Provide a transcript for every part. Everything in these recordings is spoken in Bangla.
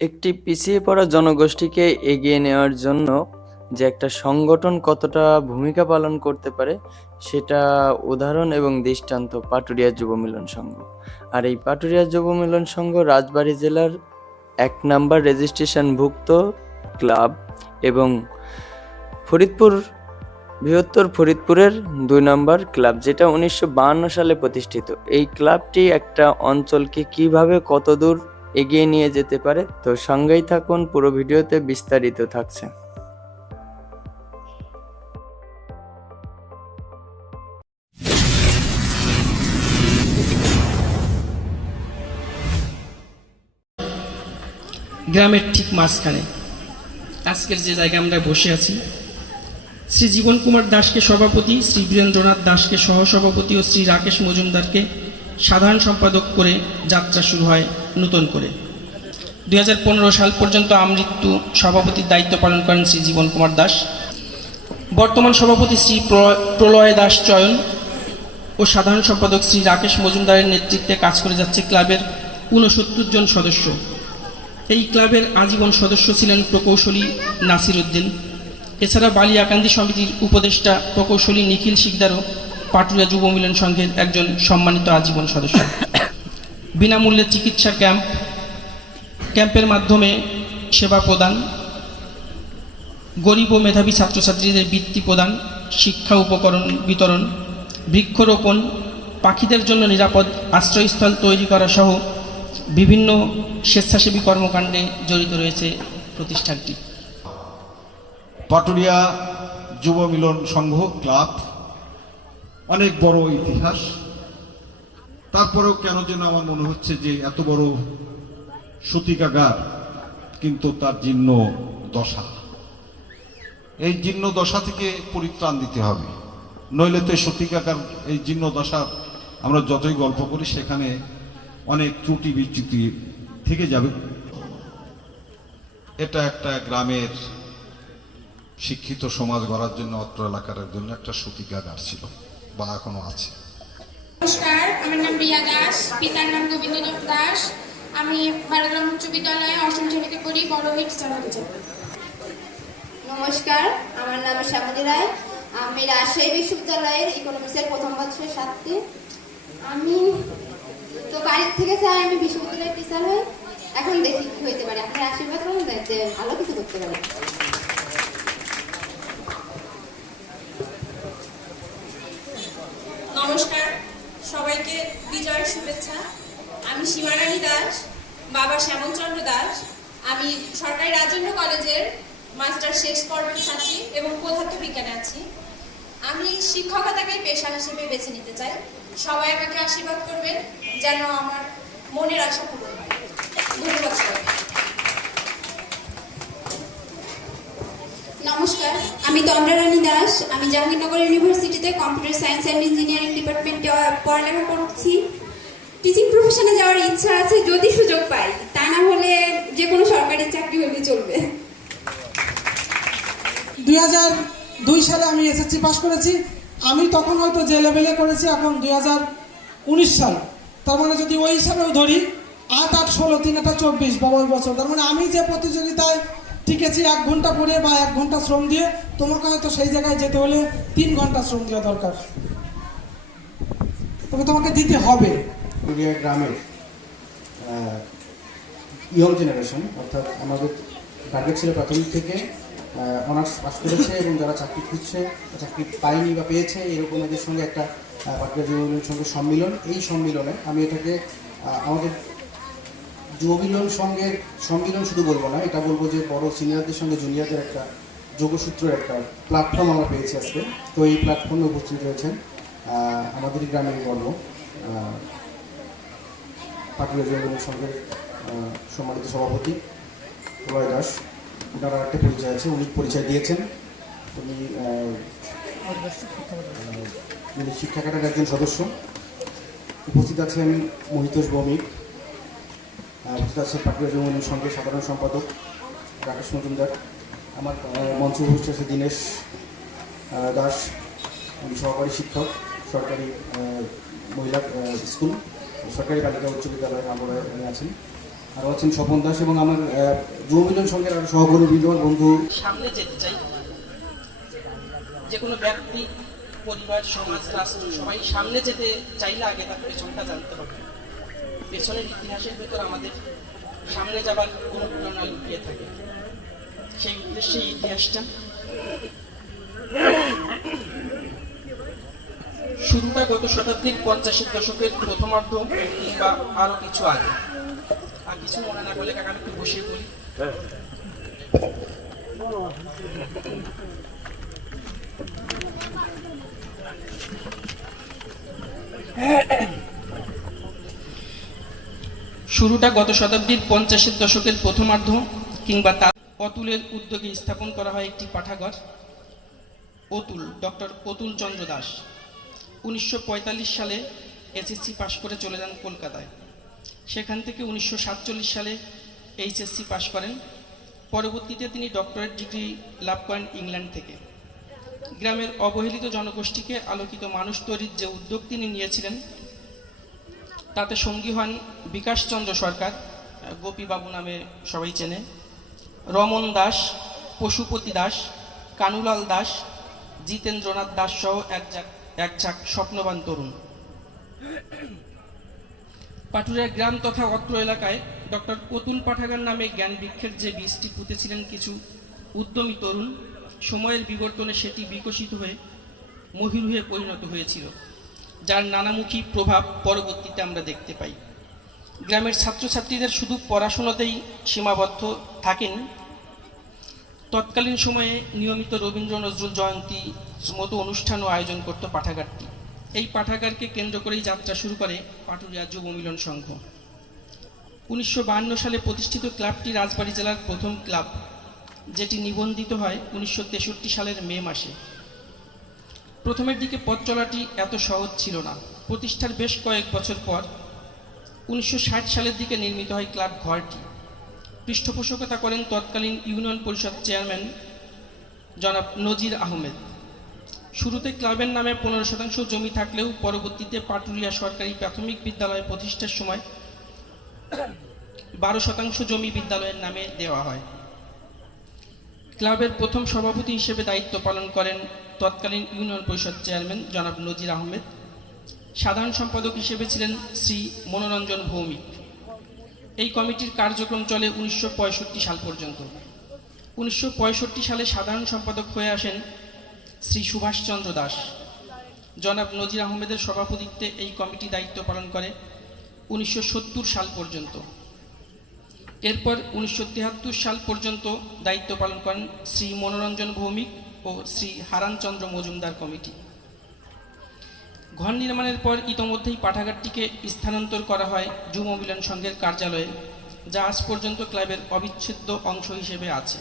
একটি পিছিয়ে পড়া জনগোষ্ঠীকে এগিয়ে নেওয়ার জন্য যে একটা সংগঠন কতটা ভূমিকা পালন করতে পারে, সেটা উদাহরণ এবং দৃষ্টান্ত পাটুরিয়া যুব মিলন সংঘ। আর এই পাটুরিয়া যুব মিলন সংঘ রাজবাড়ী জেলার এক নাম্বার রেজিস্ট্রেশনভুক্ত ক্লাব এবং ফরিদপুর, বৃহত্তর ফরিদপুরের দুই নম্বর ক্লাব, যেটা উনিশশো সালে প্রতিষ্ঠিত। এই ক্লাবটি একটা অঞ্চলকে কীভাবে কতদূর এগিয়ে নিয়ে যেতে পারে। তো সঙ্গেই থাকুন, পুরো ভিডিওতে বিস্তারিত থাকছে। গ্রামের ঠিক মাঝখানে। আজকের যে জায়গায় আমরা বসে আছি, শ্রী জীবন কুমার দাসকে সভাপতি, শ্রী বীরেন্দ্রনাথ দাসকে সহসভাপতি ও শ্রী রাকেশ মজুমদারকে সাধারণ সম্পাদক করে যাত্রা শুরু হয়। নতুন করে। দু হাজার পনেরো সাল পর্যন্ত আমৃত্যু সভাপতির দায়িত্ব পালন করেন শ্রী জীবন কুমার দাস। বর্তমান সভাপতি শ্রী প্রলয় দাস চয়ন ও সাধারণ সম্পাদক শ্রী রাকেশ মজুমদারের নেতৃত্বে কাজ করে যাচ্ছে ক্লাবের ঊনসত্তর জন সদস্য। এই ক্লাবের আজীবন সদস্য ছিলেন প্রকৌশলী নাসির উদ্দিন। এছাড়া বালিয়াকান্দি সমিতির উপদেষ্টা প্রকৌশলী নিখিল শিকদারও পাটুরিয়া যুব মিলন সংঘের একজন সম্মানিত আজীবন সদস্য। বিনামূল্যে চিকিৎসা ক্যাম্প, ক্যাম্পের মাধ্যমে সেবা প্রদান, গরিব ও মেধাবী ছাত্রছাত্রীদের বৃত্তি প্রদান, শিক্ষা উপকরণ বিতরণ, বৃক্ষরোপণ, পাখিদের জন্য নিরাপদ আশ্রয়স্থল তৈরি করা সহ বিভিন্ন স্বেচ্ছাসেবী কর্মকাণ্ডে জড়িত রয়েছে প্রতিষ্ঠানটি। পাটুরিয়া যুব মিলন সংঘ, ক্লাব, অনেক বড় ইতিহাস। তারপরেও কেন যেন আমার মনে হচ্ছে যে এত বড় সতিকাগার, কিন্তু তার জীর্ণ দশা। এই জীর্ণ দশা থেকে পরিত্রাণ দিতে হবে। নইলে তো সতিকাগার, এই জীর্ণ দশা আমরা যতই গল্প করি, সেখানে অনেক ত্রুটি বিচ্যুতি থেকে যাবে। এটা একটা গ্রামের শিক্ষিত সমাজ গড়ার জন্য অত্র এলাকার জন্য একটা সতিকাগার ছিল, বা এখনও আছে। নমস্কার, আমার নাম রিয়া দাস, পিতার নাম গোবিন্দনাথ দাস। আমি বারোগ্রাম উচ্চ বিদ্যালয়ে অষ্টম শ্রেণীতে পড়ি, বড় হিট নমস্কার, আমার নাম শ্যামলী রায়। আমি রাজশাহী বিশ্ববিদ্যালয়ের ইকোনমিক্সের প্রথম বছরের ছাত্রী। আমি তো বাড়ির থেকে চাই আমি বিশ্ববিদ্যালয়ের টিচার হই। এখন দেখি কি হইতে পারে। আপনার আশীর্বাদ করুন যে ভালো কিছু করতে পারে নমস্কার সবাইকে বিজয়ের শুভেচ্ছা। আমি সীমারানী দাস, বাবা শ্যামলচন্দ্র দাস। আমি সরকারি রাজেন্দ্র কলেজের মাস্টার শেষ পর্বের ছাত্রী এবং পদার্থ বিজ্ঞানে আছি। আমি শিক্ষকতাকেই পেশা হিসেবে বেছে নিতে চাই। সবাই আমাকে আশীর্বাদ করবেন যেন আমার মনের আশা পূরণ হয়। ধন্যবাদ নমস্কার, আমি তন্দ্রা রানী দাস। আমি জাহাঙ্গীরনগর ইউনিভার্সিটিতে কম্পিউটার সায়েন্স অ্যান্ড ইঞ্জিনিয়ারিং ডিপার্টমেন্টে পড়ালেখা করছি। টিচিং প্রফেশনে যাওয়ার ইচ্ছা আছে, যদি সুযোগ পাই। তা না হলে যে কোনো সরকারি চাকরি হলে চলবে। দুই হাজার দুই সালে আমি এসএসসি পাস করেছি। আমি তখন হয়তো যে লেভেলে করেছি, এখন দুই হাজার উনিশ সাল। তার মানে যদি ওই হিসাবেও ধরি, আট আট, ষোলো, তিন আটা চব্বিশ বাবা বছর। তার মানে আমি যে প্রতিযোগিতায় টিকেছি এক ঘণ্টা পড়ে বা এক ঘণ্টা শ্রম দিয়ে, তোমাকে হয়তো সেই জায়গায় যেতে হলে তিন ঘণ্টা শ্রম দেওয়া দরকার। তবে তোমাকে দিতে হবে। পুরুলিয়া গ্রামের ইয়ং জেনারেশন অর্থাৎ আমাদের টার্গেট ছিল প্রাথমিক থেকে অনার্স পাস করেছে এবং যারা চাকরি খুঁজছে, চাকরি পায়নি বা পেয়েছে এরকম এদের সঙ্গে একটা পাটুয়া যুব মিলন সঙ্গে সম্মিলন। এই সম্মিলনে আমি এটাকে আমাদের যুব মিলন সঙ্গে, সম্মিলন শুধু বলব না, এটা বলব যে বড় সিনিয়রদের সঙ্গে জুনিয়রদের একটা যোগসূত্রের একটা প্ল্যাটফর্ম আমরা পেয়েছি আজকে। তো এই প্ল্যাটফর্মে উপস্থিত রয়েছেন আমাদের গ্রামের গর্ব পাটুরিয়া জঙ্গলের সঙ্গে সম্মানিত সভাপতি প্রলয় দাস, ওনার একটা পরিচয় আছে, উনি পরিচয় দিয়েছেন। উনি উনি শিক্ষাখাতার একজন সদস্য। উপস্থিত আছেন মহিতোষ ভৌমিক উপস্থিত আছেন পাটুরিয়া জঙ্গলের সঙ্গে সাধারণ সম্পাদক রাকেশ মজুমদার, আমার মঞ্চ উপস্থিত আছে দীনেশ দাস, উনি সহকারী শিক্ষক, সরকারি মহিলা স্কুল। সরকারি বালিকা উচ্চ বিদ্যালয় আমরা এখানে আছেন আরও আছেন স্বপন দাস এবং আমার আহ, যুব মিলন সংঘের আরও সহকর্মী বন্ধু। সামনে যেতে চাই। যে কোনো ব্যক্তি পরিবার সমাজ রাষ্ট্র সবাই সামনে যেতে চাইলে আগে তার পেছনটা জানতে হবে। পেছনের ইতিহাসের ভেতর আমাদের সামনে যাবার অনুপ্রেরণা লুকিয়ে থাকে। সেই উদ্দেশ্যে ইতিহাসটা শুরুটা গত শতাব্দীর পঞ্চাশের দশকের প্রথমার্ধ কিংবা আরও কিছু আগে। আর কিছু মনে না করলে কাকা একটু বসিয়ে বলি। শুরুটা গত শতাব্দীর পঞ্চাশের দশকের প্রথমার্ধ কিংবা তার অতুলের উদ্যোগে স্থাপন করা হয় একটি পাঠাগার অতুল, ডক্টর অতুল চন্দ্র দাস। উনিশশো পঁয়তাল্লিশ সালে এসএসসি পাশ করে চলে যান কলকাতায়। সেখান থেকে উনিশশো সাতচল্লিশ সালে এইচএসসি পাশ করেন। পরবর্তীতে তিনি ডক্টরেট ডিগ্রি লাভ করেন ইংল্যান্ড থেকে। গ্রামের অবহেলিত জনগোষ্ঠীকে আলোকিত মানুষ তৈরির যে উদ্যোগ তিনি নিয়েছিলেন, তাতে সঙ্গী হন বিকাশচন্দ্র সরকার গোপীবাবু নামে সবাই চেনে, রমন দাস, পশুপতি দাস, কানুলাল দাস, জিতেন্দ্রনাথ দাস সহ এক এক চাক স্বপ্নবান তরুণ। পাটুরিয়া গ্রাম তথা অত্র এলাকায় ডক্টর অতুল পাঠাগার নামে জ্ঞান বৃক্ষের যে বীজটি পুঁতেছিলেন কিছু উদ্যমী তরুণ, সময়ের বিবর্তনে সেটি বিকশিত হয়ে মহিরুহে পরিণত হয়েছিল, যার নানামুখী প্রভাব পরবর্তীতে আমরা দেখতে পাই। গ্রামের ছাত্রছাত্রীদের শুধু পড়াশোনাতেই সীমাবদ্ধ থাকেন। তৎকালীন সময়ে নিয়মিত রবীন্দ্র নজরুল জয়ন্তী মতো অনুষ্ঠানও আয়োজন করত পাঠাগারটি। এই পাঠাগারকে কেন্দ্র করেই যাত্রা শুরু করে পাটুরিয়া যুব মিলন সংঘ। উনিশশো সালে প্রতিষ্ঠিত ক্লাবটি রাজবাড়ী জেলার প্রথম ক্লাব, যেটি নিবন্ধিত হয় উনিশশো তেষট্টি সালের মে মাসে। প্রথমের দিকে পথ চলাটি এত সহজ ছিল না। প্রতিষ্ঠার বেশ কয়েক বছর পর উনিশশো ষাট সালের দিকে নির্মিত হয় ক্লাব ঘরটি। পৃষ্ঠপোষকতা করেন তৎকালীন ইউনিয়ন পরিষদ চেয়ারম্যান জনাব নজির আহমেদ। শুরুতে ক্লাবের নামে পনেরো শতাংশ জমি থাকলেও পরবর্তীতে পাটুরিয়া সরকারি প্রাথমিক বিদ্যালয় প্রতিষ্ঠার সময় বারো শতাংশ জমি বিদ্যালয়ের নামে দেওয়া হয়। ক্লাবের প্রথম সভাপতি হিসেবে দায়িত্ব পালন করেন তৎকালীন ইউনিয়ন পরিষদ চেয়ারম্যান জনাব নজির আহমেদ। সাধারণ সম্পাদক হিসেবে ছিলেন শ্রী মনোরঞ্জন ভৌমিক। এই কমিটির কার্যক্রম চলে উনিশশো পঁয়ষট্টি সাল পর্যন্ত। উনিশশো পঁয়ষট্টি সালে সাধারণ সম্পাদক হয়ে আসেন শ্রী সুভাষচন্দ্র দাস। জনাব নজির আহমেদের সভাপতিত্বে এই কমিটি দায়িত্ব পালন করে উনিশশো সত্তর সাল পর্যন্ত। এরপর উনিশশো সাল পর্যন্ত দায়িত্ব পালন করেন শ্রী মনোরঞ্জন ভৌমিক ও শ্রী হারানচন্দ্র মজুমদার কমিটি। ঘর নির্মাণের পর ইতোমধ্যেই পাঠাগারটিকে স্থানান্তর করা হয় যুব মিলন সংঘের কার্যালয়ে, যা আজ পর্যন্ত ক্লাবের অবিচ্ছেদ্য অংশ হিসেবে আছে।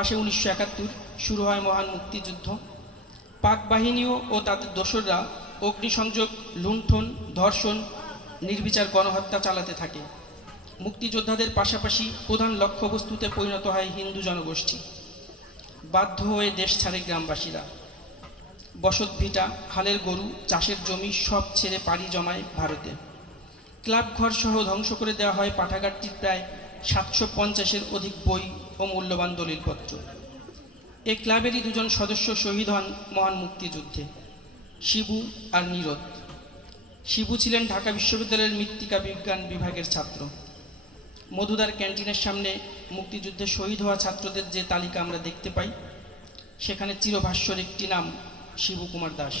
আসে উনিশশো একাত্তর শুরু হয় মহান মুক্তিযুদ্ধ। পাক বাহিনীও ও তাদের দোসররা অগ্নিসংযোগ, লুণ্ঠন, ধর্ষণ, নির্বিচার গণহত্যা চালাতে থাকে। মুক্তিযোদ্ধাদের পাশাপাশি প্রধান লক্ষ্যবস্তুতে পরিণত হয় হিন্দু জনগোষ্ঠী। বাধ্য হয়ে দেশ ছাড়ে গ্রামবাসীরা। বসত ভিটা, হালের গরু, চাষের জমি সব ছেড়ে পাড়ি জমায় ভারতে। ক্লাব ঘর সহ ধ্বংস করে দেওয়া হয় পাঠাগারটির প্রায় সাতশো পঞ্চাশের অধিক বই ও মূল্যবান দলিলপত্র। এ ক্লাবেরই দুজন সদস্য শহীদ হন মহান মুক্তিযুদ্ধে, শিবু আর নীরদ। শিবু ছিলেন ঢাকা বিশ্ববিদ্যালয়ের মৃত্তিকা বিজ্ঞান বিভাগের ছাত্র। মধুদার ক্যান্টিনের সামনে মুক্তিযুদ্ধে শহীদ হওয়া ছাত্রদের যে তালিকা আমরা দেখতে পাই, সেখানে চিরভাষ্যর একটি নাম শিবু কুমার দাস।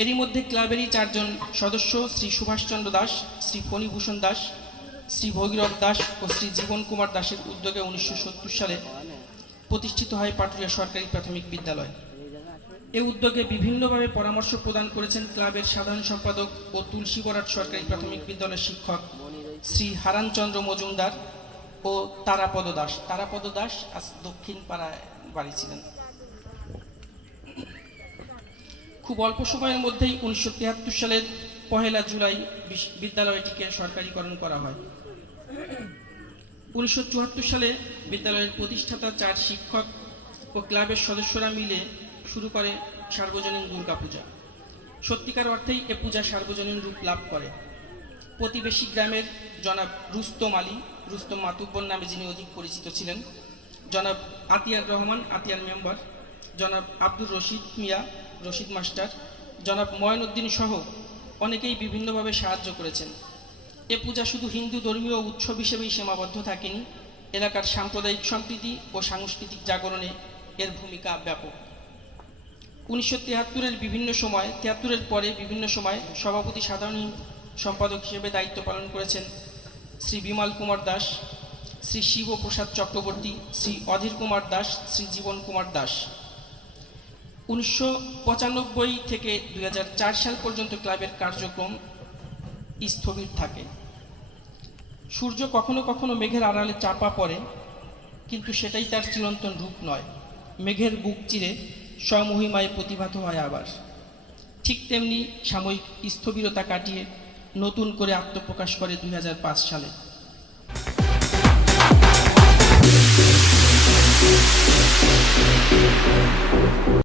এরই মধ্যে ক্লাবেরই চারজন সদস্য শ্রী সুভাষচন্দ্র দাস, শ্রী ফণীভূষণ দাস, শ্রী ভগীরথ দাস ও শ্রী জীবন কুমার দাসের উদ্যোগে উনিশশো সত্তর সালে প্রতিষ্ঠিত হয় পাটুরিয়া সরকারি প্রাথমিক বিদ্যালয়। এ উদ্যোগে বিভিন্নভাবে পরামর্শ প্রদান করেছেন ক্লাবের সাধারণ সম্পাদক ও তুলসী বরাট সরকারি প্রাথমিক বিদ্যালয়ের শিক্ষক শ্রী হারানচন্দ্র মজুমদার ও তারাপদ দাস। তারাপদ দাস আজ দক্ষিণ পাড়ায় বাড়ি ছিলেন। খুব অল্প সময়ের মধ্যেই উনিশশো তিয়াত্তর সালের পহেলা জুলাই বিদ্যালয়টিকে সরকারিকরণ করা হয়। উনিশশো চুয়াত্তর সালে বিদ্যালয়ের প্রতিষ্ঠাতা চার শিক্ষক ও ক্লাবের সদস্যরা মিলে শুরু করে সার্বজনীন দুর্গাপূজা। সত্যিকার অর্থেই এ পূজা সার্বজনীন রূপ লাভ করে। প্রতিবেশী গ্রামের জনাব রুস্তম আলী, রুস্তম মাতুব্বর নামে যিনি অধিক পরিচিত ছিলেন, জনাব আতিয়ার রহমান, আতিয়ার মেম্বার, জনাব আব্দুর রশিদ মিয়া, রশিদ মাস্টার, জনাব ময়নউদ্দিন সহ অনেকেই বিভিন্নভাবে সাহায্য করেছেন। এ পূজা শুধু হিন্দু ধর্মীয় উৎসব হিসেবেই সীমাবদ্ধ থাকেনি। এলাকার সাম্প্রদায়িক সম্প্রীতি ও সাংস্কৃতিক জাগরণে এর ভূমিকা ব্যাপক। উনিশশো তিয়াত্তরের বিভিন্ন সময়, তিয়াত্তরের পরে বিভিন্ন সময় সভাপতি সাধারণ সম্পাদক হিসেবে দায়িত্ব পালন করেছেন শ্রী বিমল কুমার দাস, শ্রী শিবপ্রসাদ চক্রবর্তী, শ্রী অধীর কুমার দাস, শ্রী জীবন কুমার দাস। উনিশশো পঁচানব্বই থেকে দু হাজার চার সাল পর্যন্ত ক্লাবের কার্যক্রম স্থবির থাকে। সূর্য কখনো কখনো মেঘের আড়ালে চাপা পড়ে, কিন্তু সেটাই তার চিরন্তন রূপ নয়। মেঘের বুক চিরে স্বমহিমায় প্রতিভাত হয় আবার। ঠিক তেমনি সাময়িক স্থবিরতা কাটিয়ে নতুন করে আত্মপ্রকাশ করে দুই হাজার পাঁচ সালে।